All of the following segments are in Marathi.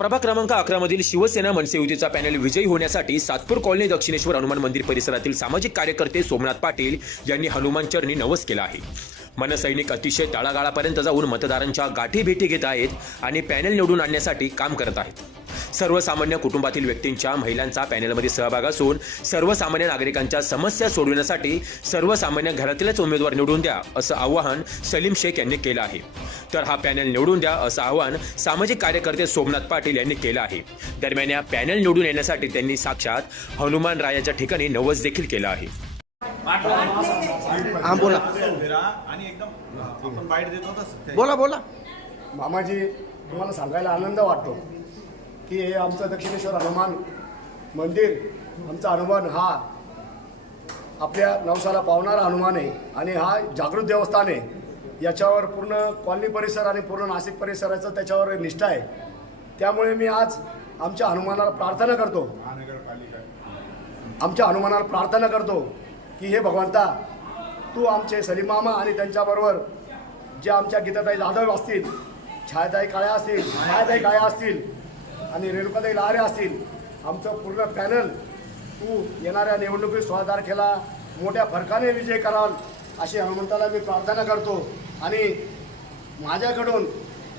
प्रभाग क्रमांक 11 मधील शिवसेना मनसे युतीचा पॅनल विजयी होण्यासाठी सातपूर कॉलनी दक्षिणेश्वर हनुमान मंदिर परिसरातील सामाजिक कार्यकर्ते सोमनाथ पाटील यांनी हनुमान चरणी नवस केला आहे। मनसैनिक अतिशय तळागाळापर्यंत जाऊन मतदारांच्या गाठी भेटी घेत आहेत आणि पॅनल निवडून आणण्यासाठी काम करत आहेत। सर्वसामान्य कुटुंबातील व्यक्तींच्या महिलांचा पॅनलमध्ये सहभाग असून सर्वसामान्य नागरिकांच्या समस्या सोडवण्यासाठी सर्वसामान्य घरातीलच उमेदवार निवडून द्या असं आवाहन सलीम शेख यांनी केलं आहे। तर हा पॅनल निवडून द्या असं आवाहन सामाजिक कार्यकर्ते सोमनाथ पाटील यांनी केलं आहे। दरम्यान या पॅनल निवडून येण्यासाठी त्यांनी साक्षात हनुमान रायाच्या ठिकाणी नवस देखील केलं आहे। बोला आणि एकदम आपण बाईट देतो बोला बोला मामाजी, तुम्हाला सांगायला आनंद वाटतो की हे आमचं दक्षिणेश्वर हनुमान मंदिर, आमचा हनुमान हा आपल्या नवसाला पावणारा हनुमान आहे आणि हा जागृत देवस्थान आहे। याच्यावर पूर्ण कॉलनी परिसर आणि पूर्ण नाशिक परिसराचं त्याच्यावर निष्ठा आहे। त्यामुळे मी आज आमच्या हनुमानाला प्रार्थना करतो की हे भगवंता, तू आमचे सलीम मामा आणि त्यांच्याबरोबर जे आमच्या गीताताई जाधव असतील, छायाताई काळ्या असतील, छायाताई काळ्या असतील आणि रेणुकाताई लहारे असतील, आमचं पूर्ण पॅनल तू येणाऱ्या निवडणुकीत 16 तारखेला मोठ्या फरकाने विजय कराल अशी हनुमंताला मी प्रार्थना करतो। आणि माझ्याकडून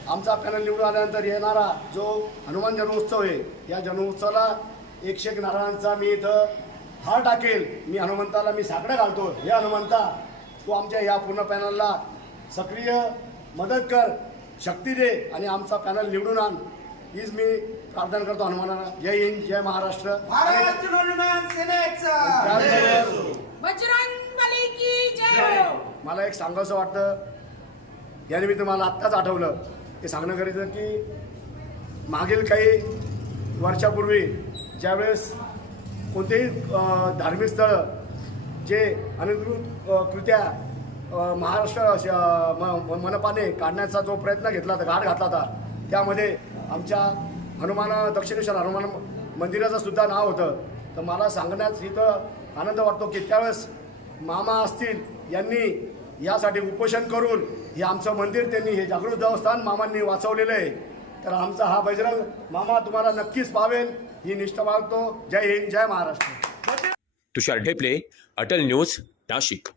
आमचा पॅनल निवडून आल्यानंतर येणारा जो हनुमान जन्मोत्सव आहे, या जन्मोत्सवाला 101 नारळांचा मी इथं हार टाकेल। मी हनुमंताला मी साकडं घालतो, हे हनुमंता तू आमच्या या पूर्ण पॅनलला सक्रिय मदत कर, शक्ती दे आणि आमचा पॅनल निवडून आण, हीच मी प्रार्थना करतो हनुमानाला। जय हिंद, जय महाराष्ट्र। मला एक सांगायचं वाटतं, याने मी तुम्हाला आत्ताच आठवलं ते सांगणं गरजेचं की मागील काही वर्षापूर्वी ज्यावेळेस कोणतेही धार्मिक स्थळं जे अनधिकृत कृत्या महाराष्ट्र मनपाने काढण्याचा जो प्रयत्न घेतला होता, घाट घातला होता, त्यामध्ये आमच्या दक्षिणेश्वर हनुमान मंदिराचं सुद्धा नाव होतं। तर मला सांगण्यात इथं आनंद वाटतो की त्यावेळेस मामा असतील यांनी यासाठी उपोषण करून हे आमचं मंदिर त्यांनी हे जागृत देवस्थान मामांनी वाचवलेलं आहे। तर आमचा हा बजरंग मामा तुम्हाला नक्कीच पावेल ही निष्ठा बाळगतो। जय हिंद, जय महाराष्ट्र। तुषार ढेपले, अटल न्यूज, नाशिक।